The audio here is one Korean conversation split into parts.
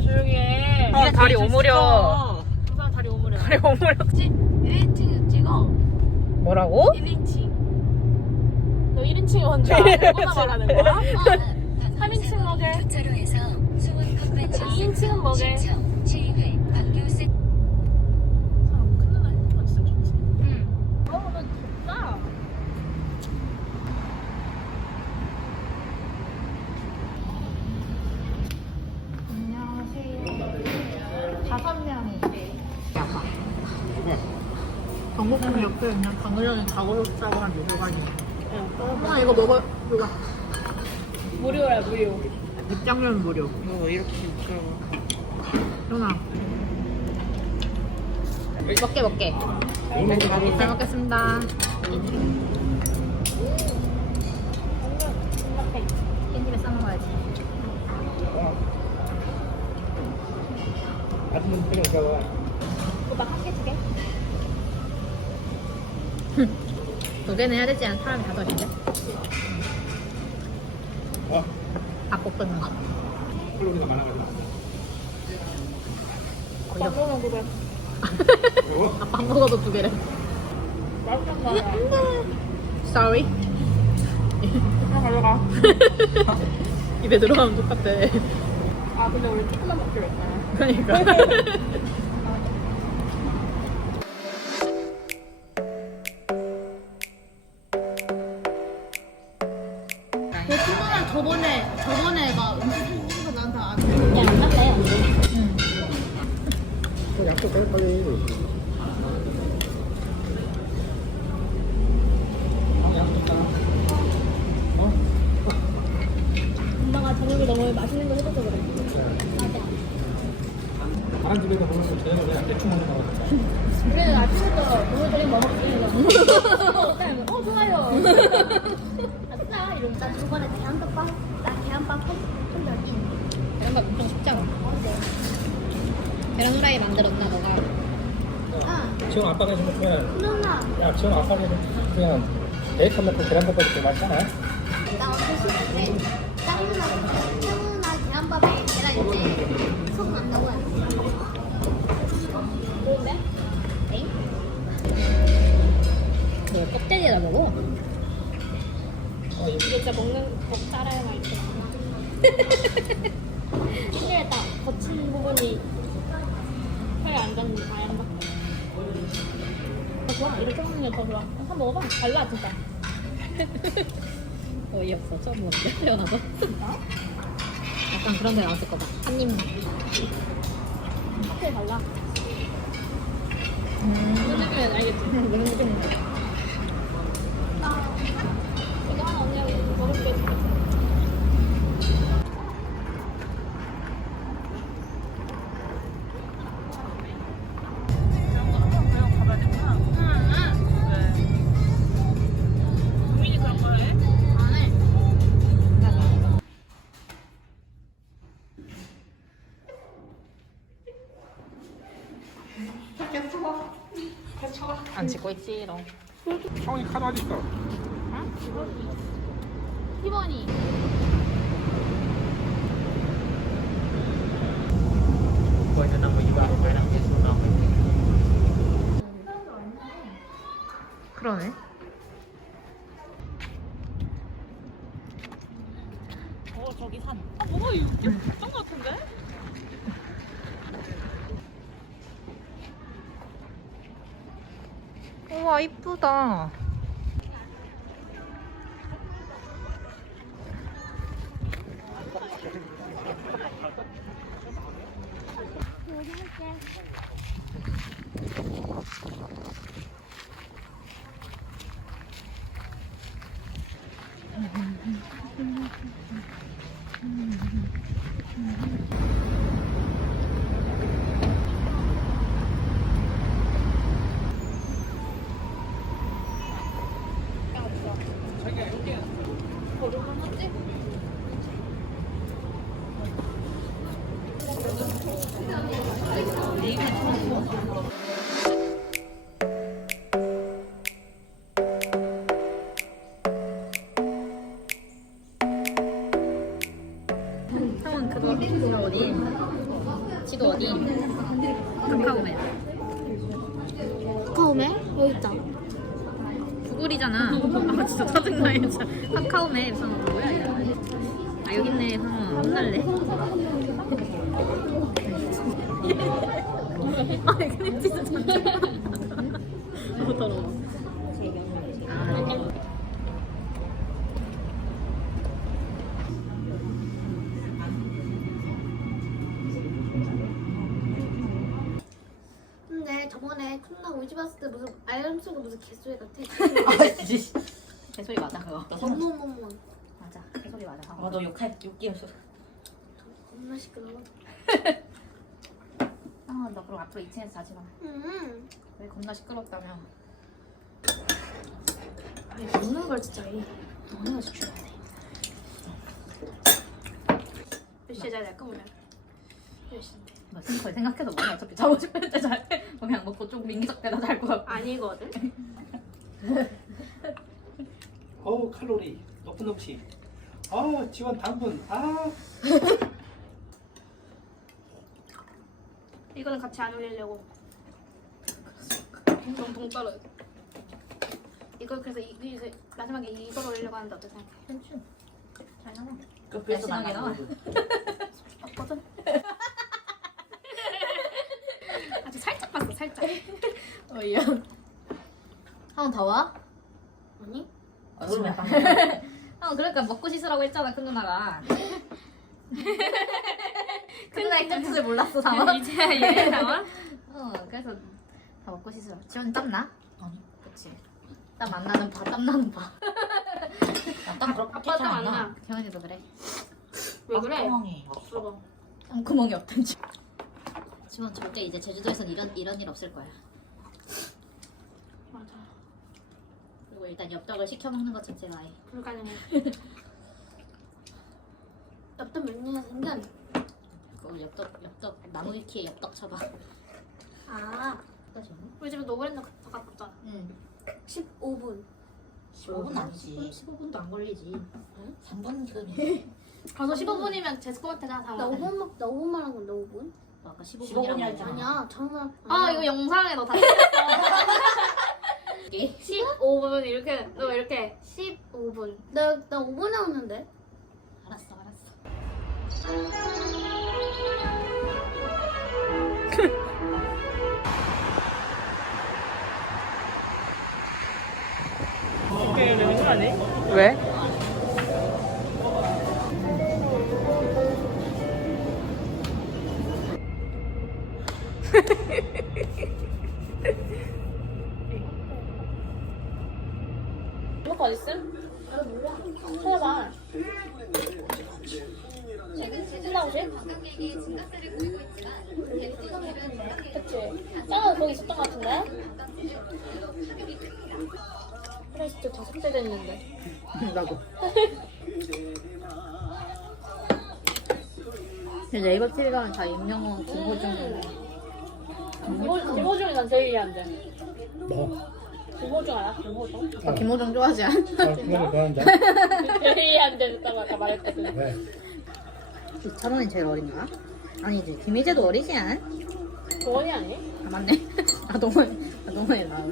조용히 해. 니네 다리 오므려. 우선 다리 오므려. 다리 오므려. 1인칭 찍어. 뭐라고? 1인칭. 너 1인칭이 뭔지 알아? 이거나 말하는 거야? 어, 3인칭 먹을. 교차로에서 수원 컨벤션 2인칭은 먹을. 신청 7회 방교세 사람 큰 누나 핸드폰 진짜 좋지. 응. 어우, 나 덥다. 전국구 옆에 있는 강의원이 가고롭다고 한 미술관이. 아 이거 먹어. 이거 무료야, 무료. 입장료 무료. 뭐 이렇게 들어가. 현아. 먹게 먹게. 잘 먹겠습니다. 깻잎에 싸 먹어야지. 오빠 한 개 두 개? 두 개는 해야 되지 않아? 사람이 다섯인데? 닭볶음면. 오빠 그러면 그래. 아빠 먹어도 두 개래. 맛있는 거야. Sorry. 그냥 가져가. 입에 들어가면 똑같대. 아, 근데 우리 조금만 먹기로 했잖아. 그러니까. 약속 해 빨리. 엄마가 저녁에 너무 맛있는 거 해줘서 그래. 다른 집에서 먹는 거 저녁에 그냥 대충 먹는 거 같아. 우리는 아침부터 오늘들이 먹었지. 어, 좋아요. 아싸, 이러면 나 저번에 계란덮밥, 나 계란밥 좀 있네. 계란밥 엄청 쉽잖아. 계란 후라이 만들었나 너가? 아, 지금 아빠가 거 그냥 누나. 야 지금 아빠가 해준 거 그냥 베이컨 넣고 계란덮밥 이렇게 맛있잖아. 나 어제 싫은데 짱누나 짱누나 계란밥에 계란 이제 소금 안 넣어야 돼. 좋은데? 너 껍데기에다 먹어? 어, 이 이게 진짜 먹는 거 따라야. 이게 딱 거친 부분이 혀에 안 닿는 다양 박더 좋아. 이렇게 먹는 게 더 좋아. 한번 먹어봐. 달라, 진짜. 어이없어. 처음 먹는데 태어나서. 약간 그런 데 나왔을 거다. 한 입만. 확실히 달라. 음. 무슨 느낌인지 알겠지? 너무 좀 이거 안 찍고 있지, 너. 형이 카드 어디 있어? 티버니. 그러네. 어, 저기 산. 아, 뭐가 이게 어떤 거 같은데? 우와, 이쁘다. 카카오메? 여기 있다. 구글이잖아. 아 진짜 짜증나 진짜. 카카오맵 상어 뭐야 얘. 아 여기 있네 상어 혼날래. 아 근데 진짜 짜증나. 너무 더러워. 아, 근데 저번에 쿤나 우리 집 왔을 때 무슨 소리가 무슨 개소리 같아. 아씨. 개소리 맞아 그거. 어머머머. 맞아 개소리 맞아. 상어. 아너 욕할 욕기였어. 겁나 시끄러워. 아 너 그럼 앞으로 2층에서 자지 마. 음. 왜 겁나 시끄럽다며. 먹는 걸 진짜 이. 너네가 지켜야 돼. 몇 시에 자야 될까 오늘? 몇시 뭐 싱커에 생각해도 뭐냐 어차피 자고 싶을 때 잘. 그냥 먹고 좀 민기적 때나 잘 거야. 아니거든. 어우 칼로리 높은 음식. 아 지원 당분. 아 이거는 같이 안 올리려고. 너무 동떨어. 이걸 그래서 이, 이, 마지막에 이걸 올리려고 하는데 어떻게 생각해? 괜찮. 잘 나와. 끝에서 날씬하게 나와. 봤거든? 아주 살짝 살짝 어이야. 한번 더 와? 아니? 얼굴 약간 어 그러니까 먹고 씻으라고 했잖아 큰 누나가. 큰 누나 이점 뜻을 몰랐어 상어. 이제야 얘 나와? 어 그래서 다 먹고 씻으라. 지원 땀 나? 아니 그치. 땀 안 나는 봐. 땀 나는 봐. 딱 그렇게 아빠 땀안 나. 나. 경현이도 그래. 왜 그래? 엉망이 없어. 물어봐 땀구멍이 없던지. 지원 절대 이제 제주도에선 이런 이런 일 없을 거야. 맞아 그리고 일단 엽떡을 시켜 먹는 것 자체가 아예. 불가능해 엽떡 몇 생겼 그 엽떡 엽떡 나무 위키에 엽떡 쳐봐. 아 그지? 우리 집에 노브랜드 더 가깝잖아 응. 15분 15분 아니지. 15분도 안 걸리지. 3분 지금. 가서 15분이면 제스코한테가 다나 5분, 나 5분 말한 건데 5분? 너 아까 15 15분이라고 분이라 했잖아. 아니야 장난 아 이거 영상에 너 다. 15분 이렇게 너 이렇게 15분 나, 나 5분 나왔는데 알았어 알았어. 왜? 프레시트 다 삭제됐는데 나도. 네이버 TV 가면 다 임명호, 김호중. 김호중이 난 제일 이해안돼 뭐? 김호중 알아? 김호중? 아, 김호중 좋아하지 않아? 아 그거를 좋아한다. 제일 이해안되다고 아까 말했거든 왜? 이찬원이 제일 어린가? 아니지 김희재도 어리지 않아? 동원이 아니? 아 맞네. 아 동원, 아 동원이 나오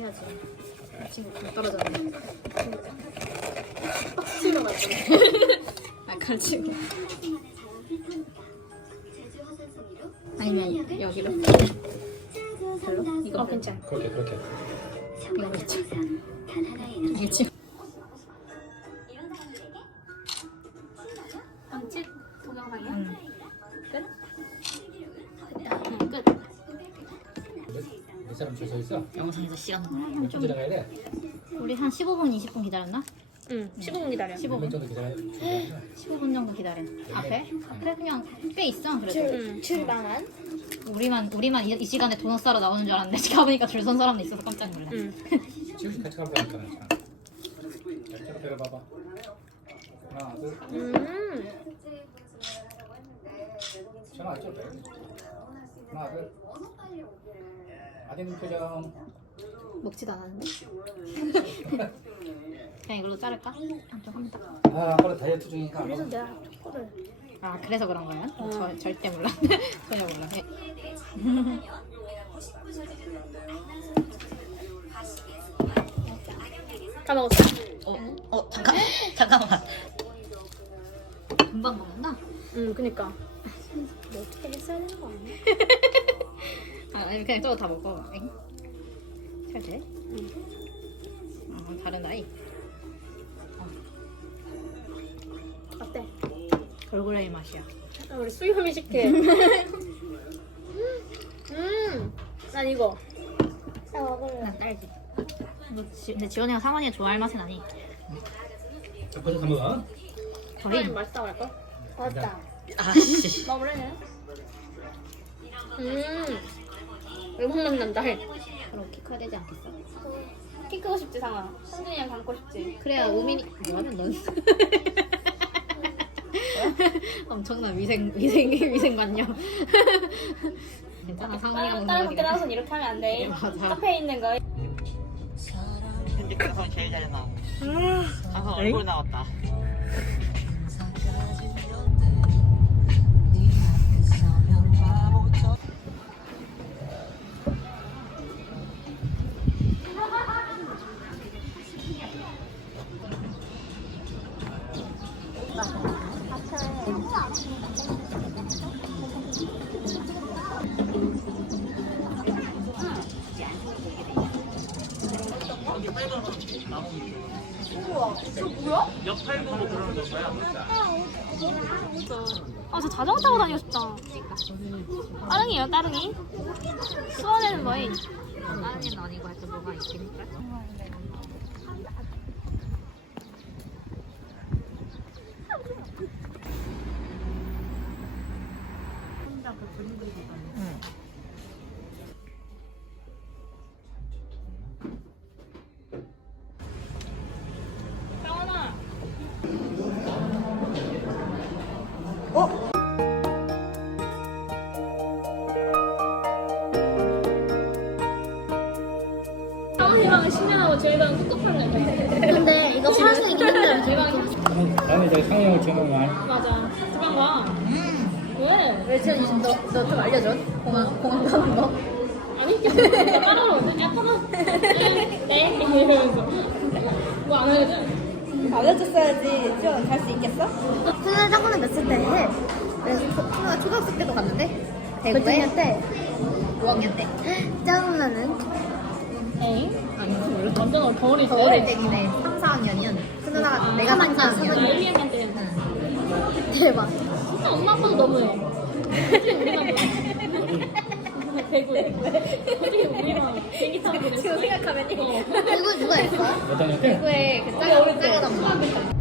해야지. 친구 공 떨어졌네. 아 가지고. 아니면 여기로. 별로? 이거 어 괜찮아 그렇게 그렇게. 이거. 이게 지금. 원칙 동영상이야? 응. 끝? 사람 줄 서 있어? 영상에서 시간. 몇분 지나가야 돼? 우리 한 15분, 20분 기다렸나? 응 15분 기다려 15분 정도 기다려. 15분 정도 기다려. 앞에? 아, 그래 그냥 꽤 있어 그래도. 응 출방한 우리만 우리만 이, 이 시간에 도넛 사러 나오는 줄 알았는데 가보니까 줄 선 사람도 있어서 깜짝 놀랐어. 응. 지금 같이 괜찮아. 자, 때려봐봐. 하나, 둘. 음. 전화 안 쳐도 돼. 하나, 둘. 아딘 표정. 먹지도 않았는데. 그냥 이걸로 자를까? 좀 합니다. 아, 아빠는 다이어트 중이니까. 안 먹어. 내가 초코를 아 그래서 그런 거예요? 저 절대 몰라. 전혀 몰라. 네. 다 먹었어. 어, 어 잠깐 잠깐만. 금방 먹는다. 응, 그니까. 뭐 어떻게 했어야 되는 거 아니야? 아 아니, 그냥 저거 다 먹어. 엥? 잘 돼? 응. 어, 다른 아이. 어때? 돌고래의 맛이야. 아, 우리 수염이 식혜. 음. 난 이거. 나 먹을래. 난 딸기. 너 지, 근데 지원이가 상원이가 좋아할 맛은 아니. 자, 다 먹어. 사장님 저희 맛있다고 할까? 맞다. 아씨. 먹을래? 음. 외국맛 난다 해. 그럼 키 커야 되지 않겠어? 키 크고 싶지, 상아. 성준이랑 닮고 싶지. 그래야 우민이 뭐하면 넌 엄청난 위생 위생 위생관념. 괜찮아 상원이가 먹는 다른. 밖에 나가서는 이렇게 하면 안 돼. 맞아. 카페에 있는 거. 현재 가서 제일 잘 나와. 가서 얼굴 나왔다. 아, 저 자전거 타고 다니고 싶다. 따릉이에요, 따릉이? 수원에는 뭐해? 애는 아니고 하여튼 뭐가 있긴 할까? 병원이랑은 10년하고 저희랑 똑똑한 애. 근데 이거 파란색이 있는데 대박이야. 다음에 저희 상영을 제목 말. 맞아. 주방 봐. 왜? 왜 지원이 너너 좀 알려줘? 공항 공항 가는 거? 아니, 그냥 따라오는데? 야, 타봐. 네? 이러면서. 뭐안 알려줘? 알려줬어야지 지원 갈수 있겠어? 수능 학원은 몇살 때 해? 초등 초등학생 때도 갔는데 몇 대구에 학년 때? 5학년 때 짜증나는? 에잉? 아니, 몰라. 완전 겨울이 더 어릴 때긴 해 3, 4학년이었는데 그 누나가 내가 3, 4학년 1, 2학년 때. 대박. 진짜 엄마 아빠도 너무해. 대구에. 솔직히 우리만 비행기 타고 그랬어. 지금 생각하면 어. 이거 누가 했어? 몇 학년 때? 대구에 그 작은 작은 엄마